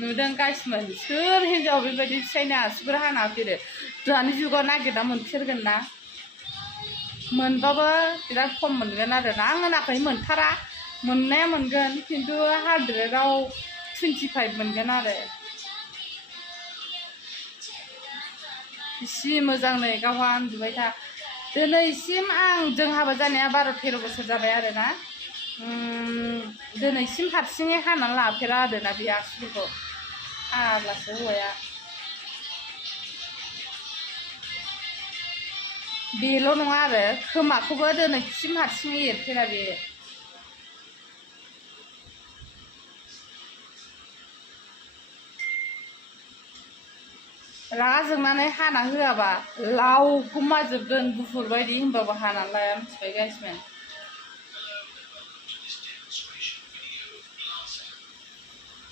नुदों गाइसमोन सोर हिन्जाव बेबायदि फिसायनि आसुगुर हाना होफेरो दानि जुगाव नागिरना मोनफेरगोन ना मोनबाबो बिराद खम मोनगोन आरोना आं होनाखै मोनथारा मोननाया मोनगोन खिन्थु 100आव 25 मोनगोन आरो इसे मोजां नै गावहा उन्दुबाय था दिनैसिम जों हाबा जानाया 12-13 बोसोर जाबाय आरोना दिनैसिम हारसिङै हानानै लाफेरा आरोना बे आसुगुरखौ फाग्लासो हौवाया बेल' नङा आरो खोमाखौबो दिनैसिम हारसिङै एरफेरा बे रागा जोंनानै हाना होआबा लावगुमाजोबगोन गुफुर बायदि होनबाबो हानानै लाया मिथिबाय गाइसमोन